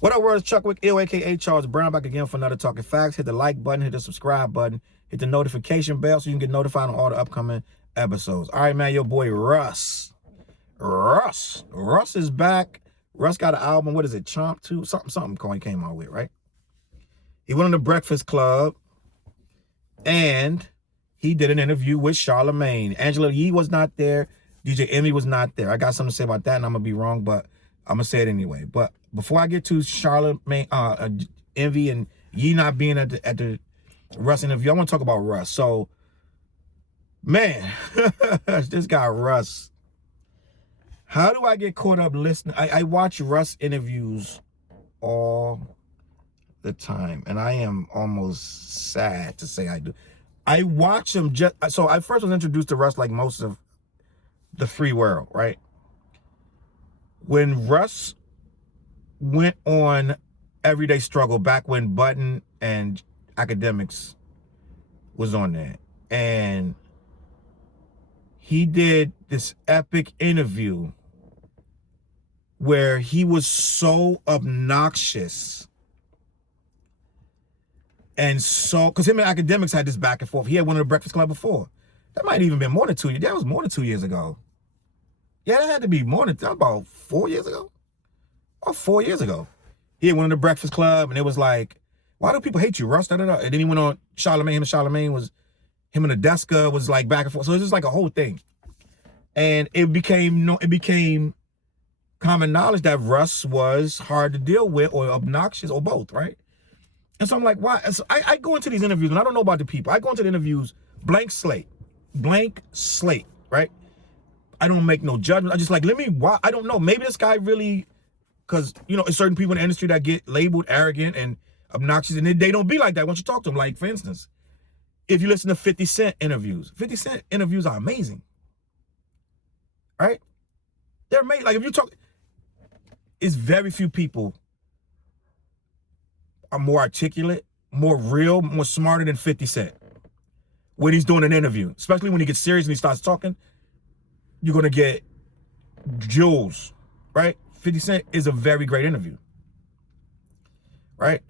What up, world? Chuck Wick, ill, aka Charles Brown, back again for another Talking Facts. Hit the like button, hit the subscribe button, hit the notification bell so you can get notified on all the upcoming episodes. All right, man, your boy Russ is back. Russ got an album. What is it? Chomp 2? Something he came out with, right? He went on the Breakfast Club and he did an interview with Charlemagne. Angela Yee was not there. DJ Emmy was not there. I got something to say about that, and I'm gonna be wrong, but I'm gonna say it anyway. But before I get to Charlemagne, Envy and Yee not being at the Russ interview, I want to talk about Russ. So, man, this guy Russ. How do I get caught up listening? I watch Russ interviews all the time, and I am almost sad to say I do. I watch him so I first was introduced to Russ like most of the free world, right? When Russ went on Everyday Struggle back when Button and Academics was on there, and he did this epic interview where he was so obnoxious and so, because him and Academics had this back and forth. He had one of the Breakfast Club before. That might have even been more than 2 years. That was more than 2 years ago. Yeah, that had to be more than, that was about 4 years ago. Or 4 years ago. He had one of the Breakfast Club, and it was like, why do people hate you, Russ? Da, da, da. And then he went on Charlemagne. Him and Charlemagne was, him and Adeska was like back and forth. So it was just like a whole thing. And it became common knowledge that Russ was hard to deal with or obnoxious or both, right? And so I'm like, why? So I go into these interviews, and I don't know about the people. I go into the interviews blank slate, right? I don't make no judgment. I just like, I don't know. Maybe this guy really, because, you know, there's certain people in the industry that get labeled arrogant and obnoxious, and they don't be like that once you talk to them. Like, for instance, if you listen to 50 Cent interviews, 50 Cent interviews are amazing, right? They're amazing. Like, if you talk, it's very few people are more articulate, more real, more smarter than 50 Cent when he's doing an interview, especially when he gets serious and he starts talking. You're going to get jewels, right? 50 Cent is a very great interview, right?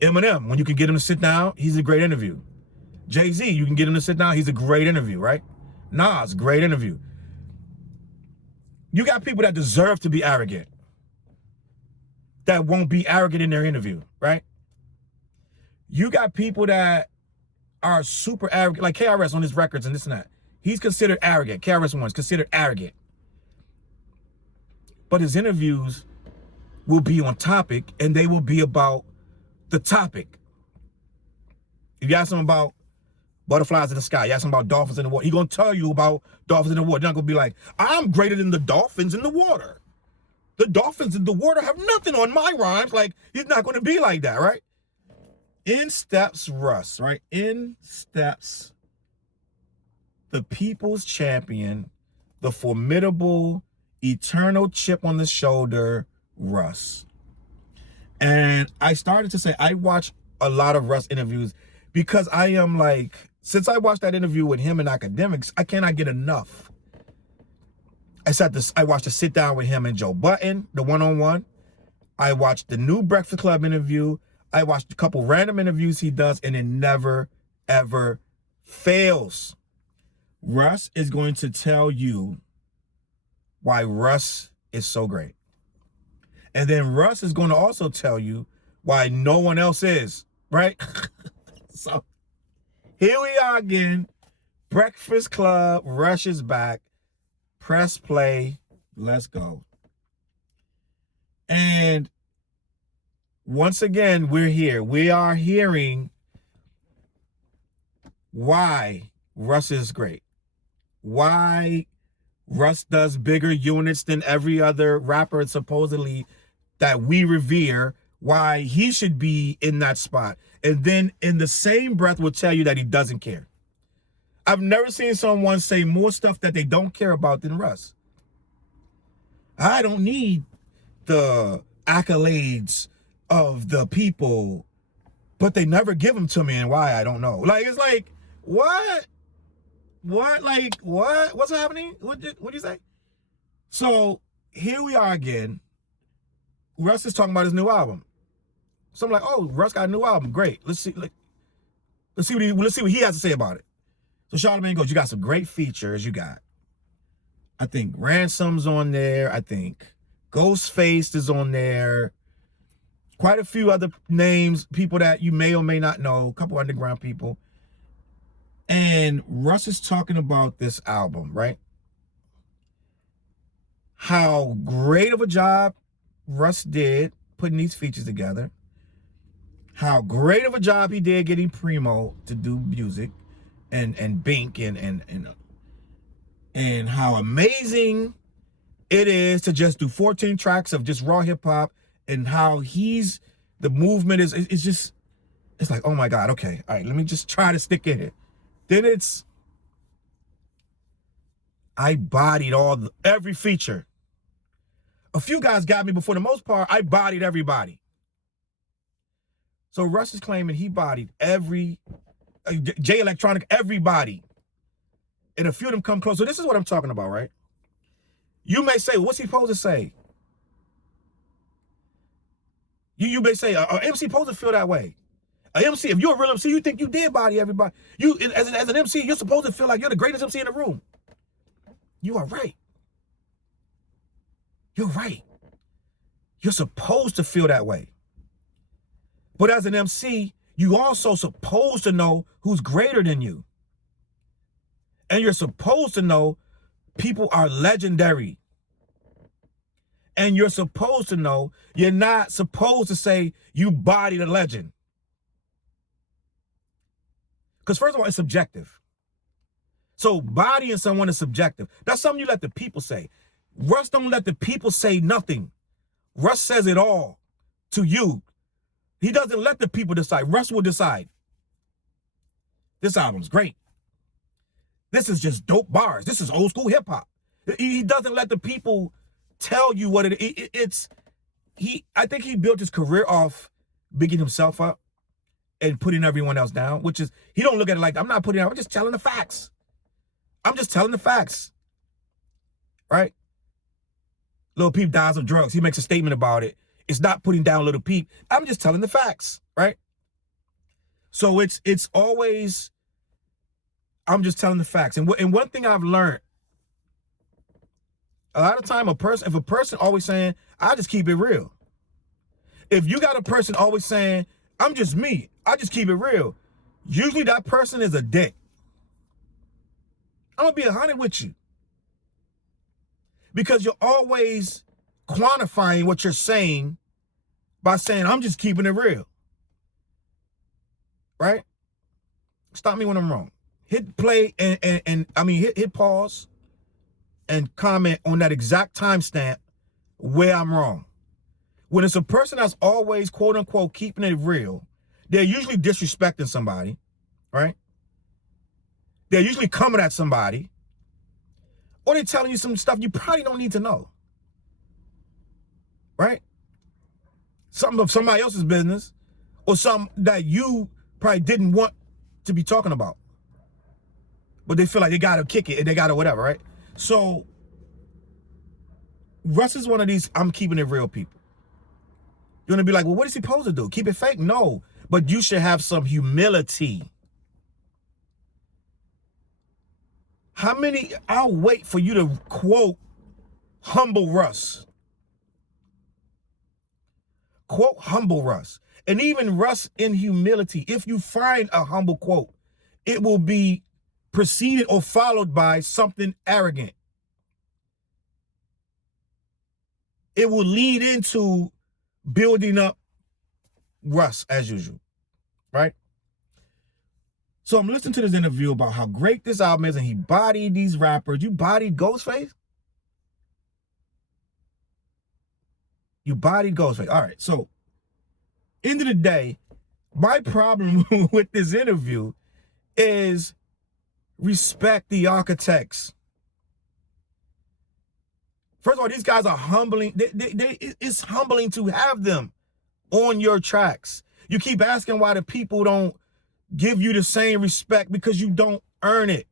Eminem, when you can get him to sit down, he's a great interview. Jay-Z, you can get him to sit down, he's a great interview, right? Nas, great interview. You got people that deserve to be arrogant that won't be arrogant in their interview, right? You got people that are super arrogant, like KRS on his records and this and that. He's considered arrogant. KRS-One's considered arrogant. But his interviews will be on topic, and they will be about the topic. If you ask him about butterflies in the sky, you ask him about dolphins in the water, he's going to tell you about dolphins in the water. You're not going to be like, I'm greater than the dolphins in the water. The dolphins in the water have nothing on my rhymes. Like, he's not going to be like that, right? In steps Russ, right? In steps the people's champion, the formidable, eternal chip on the shoulder, Russ. And I started to say, I watch a lot of Russ interviews because I am like, since I watched that interview with him and Academics, I cannot get enough. I watched the sit down with him and Joe Button, the one-on-one. I watched the new Breakfast Club interview. I watched a couple random interviews he does, and it never, ever fails. Russ is going to tell you why Russ is so great. And then Russ is going to also tell you why no one else is, right? So here we are again. Breakfast Club, Russ is back. Press play. Let's go. And once again, we're here. We are hearing why Russ is great. Why Russ does bigger units than every other rapper supposedly that we revere, why he should be in that spot. And then in the same breath will tell you that he doesn't care. I've never seen someone say more stuff that they don't care about than Russ. I don't need the accolades of the people, but they never give them to me, and why, I don't know. Like, it's like, what? What? Like, what? What's happening? What'd you say? So here we are again. Russ is talking about his new album. So I'm like, oh, Russ got a new album. Great. Let's see what he has to say about it. So Charlamagne goes, you got some great features. You got, I think Ransom's on there. I think Ghostface is on there. Quite a few other names, people that you may or may not know, a couple underground people. And Russ is talking about this album, right? How great of a job Russ did putting these features together. How great of a job he did getting Primo to do music and Bink and how amazing it is to just do 14 tracks of just raw hip hop, and how the movement is just, it's like, oh my God, okay, all right, let me just try to stick in it. Then I bodied every feature. A few guys got me, but for the most part, I bodied everybody. So Russ is claiming he bodied J Electronic, everybody. And a few of them come close. So this is what I'm talking about, right? You may say, what's he supposed to say? You may say, a MC supposed to feel that way. A MC, if you're a real MC, you think you did body everybody. You, as an MC, you're supposed to feel like you're the greatest MC in the room. You are right. You're right. You're supposed to feel that way. But as an MC, you also supposed to know who's greater than you. And you're supposed to know people are legendary. And you're supposed to know you're not supposed to say you bodied a legend. Because first of all, it's subjective. So bodying someone is subjective. That's something you let the people say. Russ don't let the people say nothing. Russ says it all to you. He doesn't let the people decide. Russ will decide. This album's great. This is just dope bars. This is old school hip hop. He doesn't let the people tell you what it's. I think he built his career off bigging himself up and putting everyone else down, which is, he don't look at it like, I'm not putting out, I'm just telling the facts. I'm just telling the facts. Right? Lil Peep dies of drugs. He makes a statement about it. It's not putting down Lil Peep. I'm just telling the facts, right? So it's always, I'm just telling the facts. And one thing I've learned, a lot of time if a person always saying, I just keep it real. If you got a person always saying, I'm just me, I just keep it real, usually that person is a dick. I'm gonna be 100 with you. Because you're always quantifying what you're saying by saying, I'm just keeping it real. Right? Stop me when I'm wrong. Hit play and I mean, hit pause and comment on that exact timestamp where I'm wrong. When it's a person that's always, quote unquote, keeping it real, they're usually disrespecting somebody, right? They're usually coming at somebody, or they're telling you some stuff you probably don't need to know, right? Something of somebody else's business, or something that you probably didn't want to be talking about, but they feel like they gotta kick it and they gotta whatever, right? So Russ is one of these I'm keeping it real people. You're gonna be like, well, what is he supposed to do? Keep it fake? No, but you should have some humility. I'll wait for you to quote humble Russ. Quote humble Russ. And even Russ in humility, if you find a humble quote, it will be preceded or followed by something arrogant. It will lead into building up Russ as usual, right? So I'm listening to this interview about how great this album is, and he bodied these rappers. You bodied Ghostface? You bodied Ghostface. All right, so end of the day, my problem with this interview is respect the architects. First of all, these guys are humbling. It's humbling to have them on your tracks. You keep asking why the people don't give you the same respect, because you don't earn it.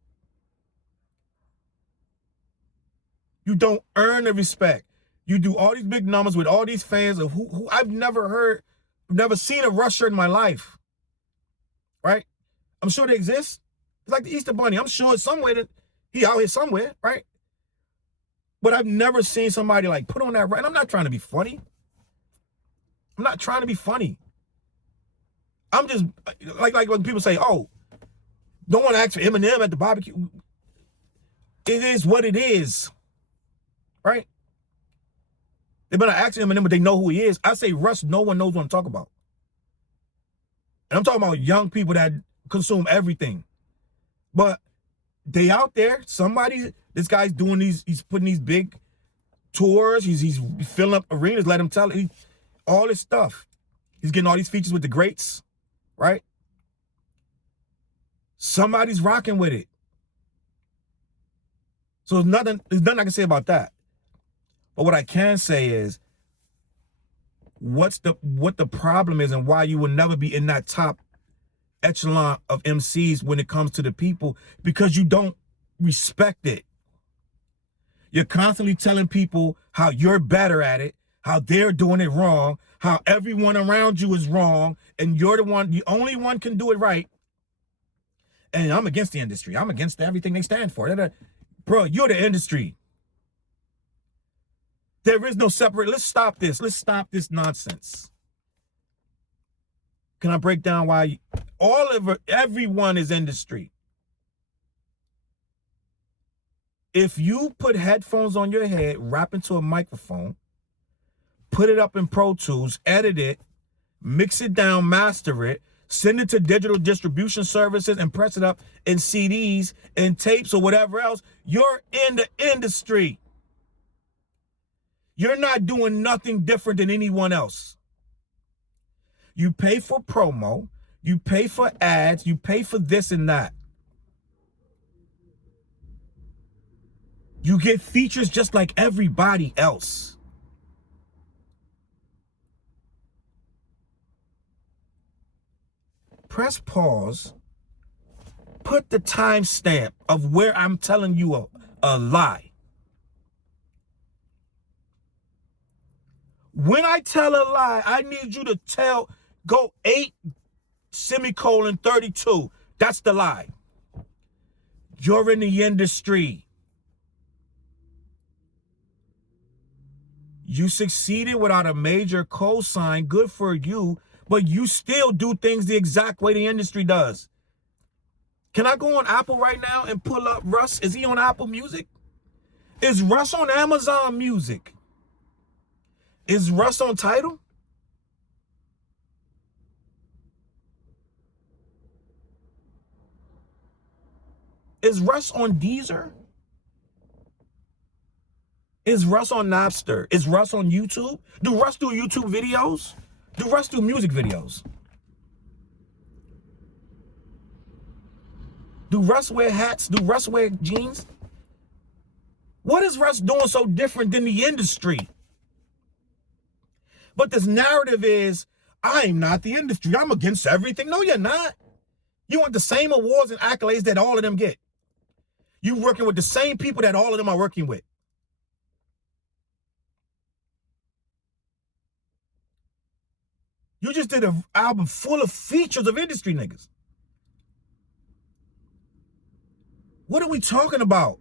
You don't earn the respect. You do all these big numbers with all these fans of who I've never seen a Russ shirt in my life. Right? I'm sure they exist. It's like the Easter Bunny. I'm sure somewhere that he out here somewhere, right? But I've never seen somebody like put on that. And I'm not trying to be funny. I'm not trying to be funny. I'm just like when people say, "Oh, don't want to ask for Eminem at the barbecue." It is what it is, right? They better ask Eminem, but they know who he is. I say Russ, no one knows what I'm talking about. And I'm talking about young people that consume everything. But they out there, this guy's doing he's putting these big tours, he's filling up arenas, let him tell it, all this stuff. He's getting all these features with the greats, right? Somebody's rocking with it. So there's nothing I can say about that. But what I can say is what the problem is and why you will never be in that top echelon of MCs when it comes to the people, because you don't respect it. You're constantly telling people how you're better at it, how they're doing it wrong, how everyone around you is wrong, and you're the only one can do it right. And I'm against the industry. I'm against everything they stand for. Bro, you're the industry. There is no separate. Let's stop this. Let's stop this nonsense. Can I break down why everyone is industry? If you put headphones on your head, rap into a microphone, put it up in Pro Tools, edit it, mix it down, master it, send it to digital distribution services and press it up in CDs and tapes or whatever else, you're in the industry. You're not doing nothing different than anyone else. You pay for promo, you pay for ads, you pay for this and that. You get features just like everybody else. Press pause, put the timestamp of where I'm telling you a lie. When I tell a lie, I need you to go 8:32. That's the lie. You're in the industry. You succeeded without a major cosign, good for you, but you still do things the exact way the industry does. Can I go on Apple right now and pull up Russ? Is he on Apple Music? Is Russ on Amazon Music? Is Russ on Tidal? Is Russ on Deezer? Is Russ on Napster? Is Russ on YouTube? Do Russ do YouTube videos? Do Russ do music videos? Do Russ wear hats? Do Russ wear jeans? What is Russ doing so different than the industry? But this narrative is, I'm not the industry. I'm against everything. No, you're not. You want the same awards and accolades that all of them get. You're working with the same people that all of them are working with. You just did an album full of features of industry niggas. What are we talking about?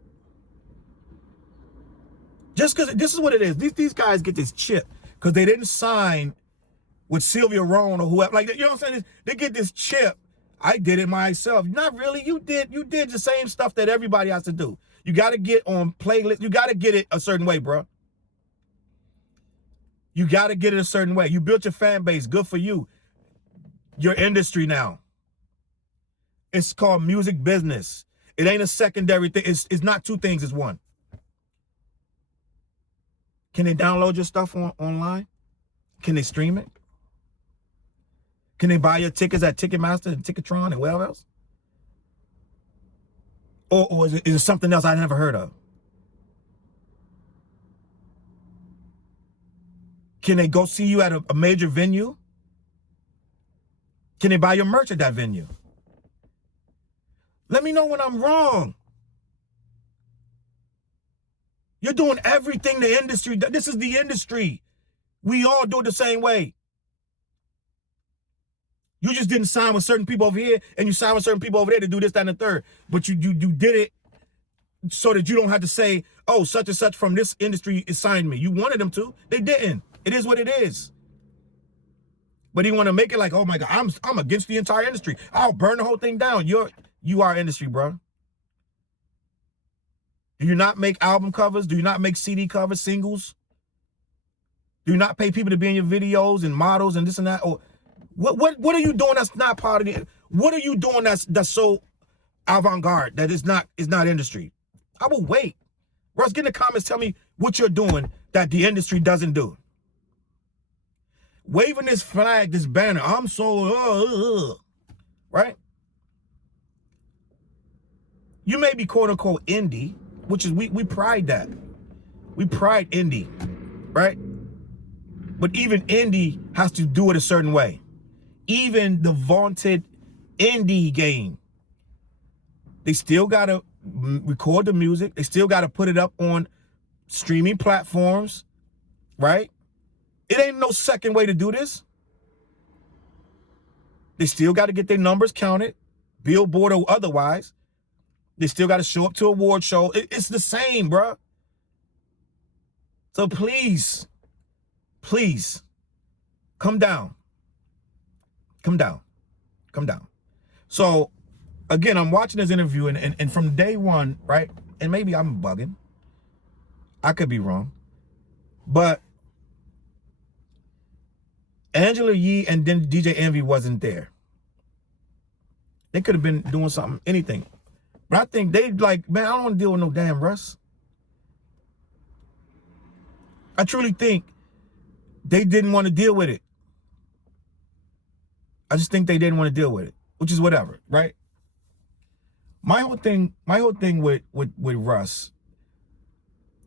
Just because this is what it is. These guys get this chip because they didn't sign with Sylvia Rone or whoever. Like, you know what I'm saying? They get this chip. I did it myself. Not really. You did the same stuff that everybody has to do. You got to get on playlists. You got to get it a certain way, bro. You got to get it a certain way. You built your fan base. Good for you. Your industry now. It's called music business. It ain't a secondary thing. It's not two things. It's one. Can they download your stuff online? Can they stream it? Can they buy your tickets at Ticketmaster and Ticketron and wherever else? Or is it something else I never heard of? Can they go see you at a major venue? Can they buy your merch at that venue? Let me know when I'm wrong. You're doing everything the industry. This is the industry. We all do it the same way. You just didn't sign with certain people over here, and you signed with certain people over there to do this, that, and the third. But you did it so that you don't have to say, oh, such and such from this industry signed me. You wanted them to. They didn't. It is what it is. But you want to make it like, oh my God, I'm against the entire industry. I'll burn the whole thing down. You are industry, bro. Do you not make album covers? Do you not make CD covers, singles? Do you not pay people to be in your videos and models and this and that? Or what are you doing that's not part of it? What are you doing that's so avant-garde that is not industry? I will wait. Russ, get in the comments, tell me what you're doing that the industry doesn't do. Waving this flag, this banner, I'm so, right? You may be quote unquote indie, which is, we pride that. We pride indie, right? But even indie has to do it a certain way. Even the vaunted indie game, they still gotta record the music. They still gotta put it up on streaming platforms, right? It ain't no second way to do this. They still got to get their numbers counted, Billboard or otherwise. They still got to show up to award show. It's the same, bro. So please, please, come down. Come down. Come down. So, again, I'm watching this interview, and from day one, right, and maybe I'm bugging. I could be wrong. But Angela Yee and then DJ Envy wasn't there. They could have been doing something, anything. But I think they like, man, I don't want to deal with no damn Russ. I truly think they didn't want to deal with it. I just think they didn't want to deal with it, which is whatever, right? My whole thing with Russ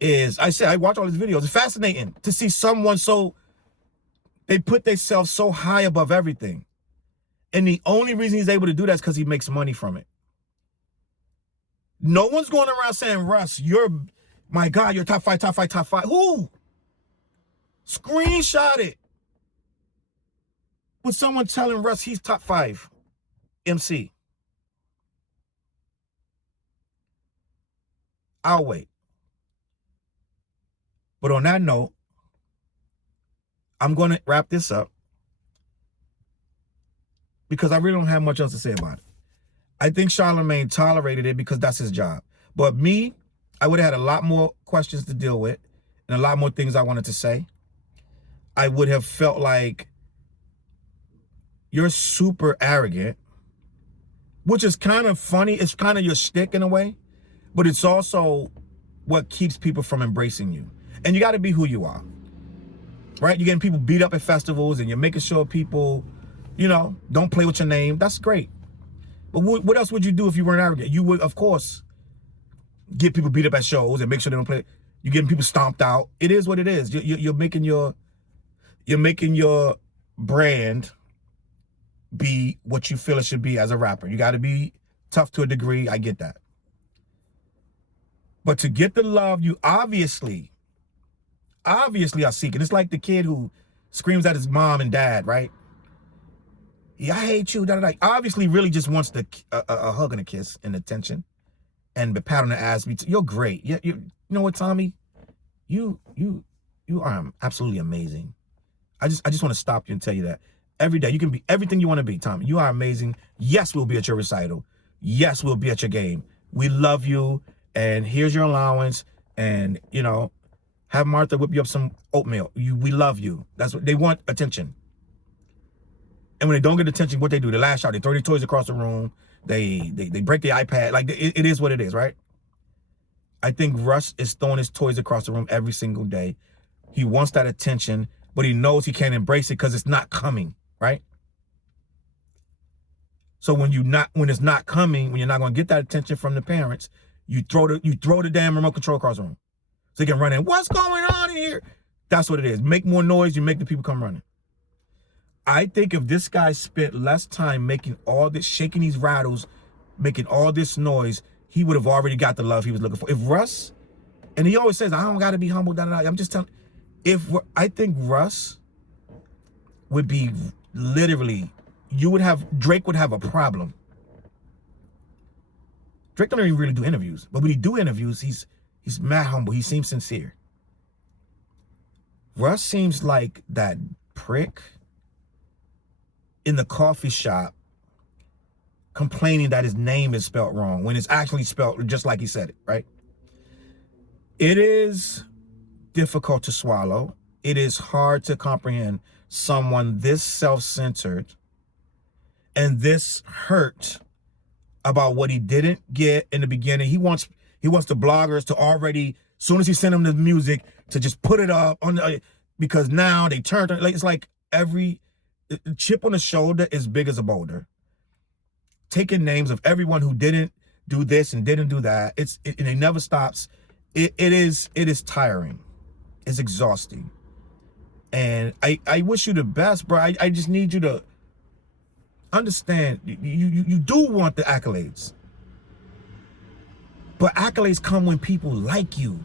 is, I said, I watch all his videos. It's fascinating to see someone so, they put themselves so high above everything. And the only reason he's able to do that is because he makes money from it. No one's going around saying, Russ, you're, my God, you're top five, top five, top five. Who? Screenshot it. With someone telling Russ he's top 5 MC. I'll wait. But on that note, I'm going to wrap this up because I really don't have much else to say about it. I think Charlemagne tolerated it because that's his job. But me, I would have had a lot more questions to deal with and a lot more things I wanted to say. I would have felt like you're super arrogant, which is kind of funny. It's kind of your shtick in a way, but it's also what keeps people from embracing you. And you got to be who you are. Right? You're getting people beat up at festivals and you're making sure people, you know, don't play with your name. That's great. But what else would you do if you weren't arrogant? You would, of course, get people beat up at shows and make sure they don't play. You're getting people stomped out. It is what it is. You're making your brand be what you feel it should be as a rapper. You got to be tough to a degree. I get that. But to get the love you obviously are seeking. It's like the kid who screams at his mom and dad, right? Yeah, I hate you. Obviously really just wants a hug and a kiss and attention and the pat on the ass. You're great. You know what, Tommy? You are absolutely amazing. I just want to stop you and tell you that. Every day, you can be everything you want to be, Tommy. You are amazing. Yes, we'll be at your recital. Yes, we'll be at your game. We love you, and here's your allowance, and, you know, have Martha whip you up some oatmeal. We love you. That's what they want, attention. And when they don't get attention, what they do, they lash out. They throw their toys across the room. They break the iPad. Like, it is what it is, right? I think Russ is throwing his toys across the room every single day. He wants that attention, but he knows he can't embrace it because it's not coming, right? So when it's not coming, when you're not going to get that attention from the parents, you throw the damn remote control across the room. So you can run in. What's going on here? That's what it is. Make more noise, you make the people come running. I think if this guy spent less time making all this, shaking these rattles, making all this noise, he would have already got the love he was looking for. If Russ And he always says, I don't got to be humble, da, da, da. I'm just telling, I think Russ would be literally, Drake would have a problem. Drake don't even really do interviews, but when he do interviews, he's mad humble. He seems sincere. Russ seems like that prick in the coffee shop complaining that his name is spelled wrong when it's actually spelled just like he said it, right? It is difficult to swallow. It is hard to comprehend someone this self-centered and this hurt about what he didn't get in the beginning. He wants the bloggers to already, as soon as he sent them the music, to just put it up on the, because now they turned, like, it's like every chip on the shoulder is big as a boulder. Taking names of everyone who didn't do this and didn't do that. And it never stops. It is tiring. It's exhausting. And I wish you the best, bro. I just need you to understand, you do want the accolades. But accolades come when people like you.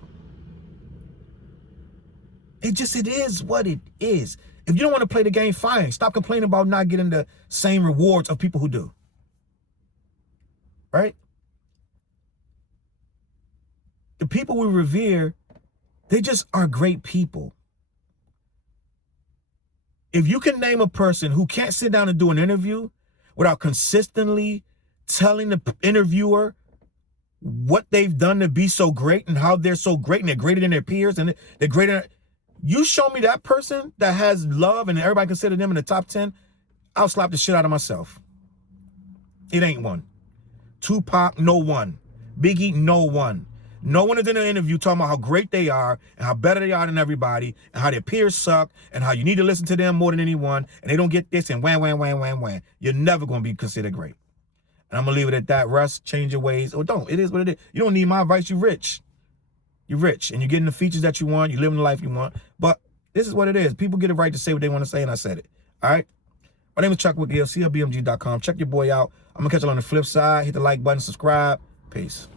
It is what it is. If you don't want to play the game, fine. Stop complaining about not getting the same rewards of people who do. Right? The people we revere, they just are great people. If you can name a person who can't sit down and do an interview without consistently telling the interviewer what they've done to be so great and how they're so great and they're greater than their peers and they're greater, you show me that person that has love and everybody consider them in the top 10, I'll slap the shit out of myself. It ain't one. Tupac, no one. Biggie, no one. No one is in an interview talking about how great they are and how better they are than everybody and how their peers suck and how you need to listen to them more than anyone and they don't get this and wham, wham, wham, wham, wham. You're never going to be considered great. And I'm going to leave it at that. Russ, change your ways. Or don't. It is what it is. You don't need my advice. You're rich. You're rich and you're getting the features that you want. You're living the life you want. But this is what it is. People get a right to say what they want to say, and I said it. All right? My name is Chuck with CLBMG.com. Check your boy out. I'm going to catch you on the flip side. Hit the like button, subscribe. Peace.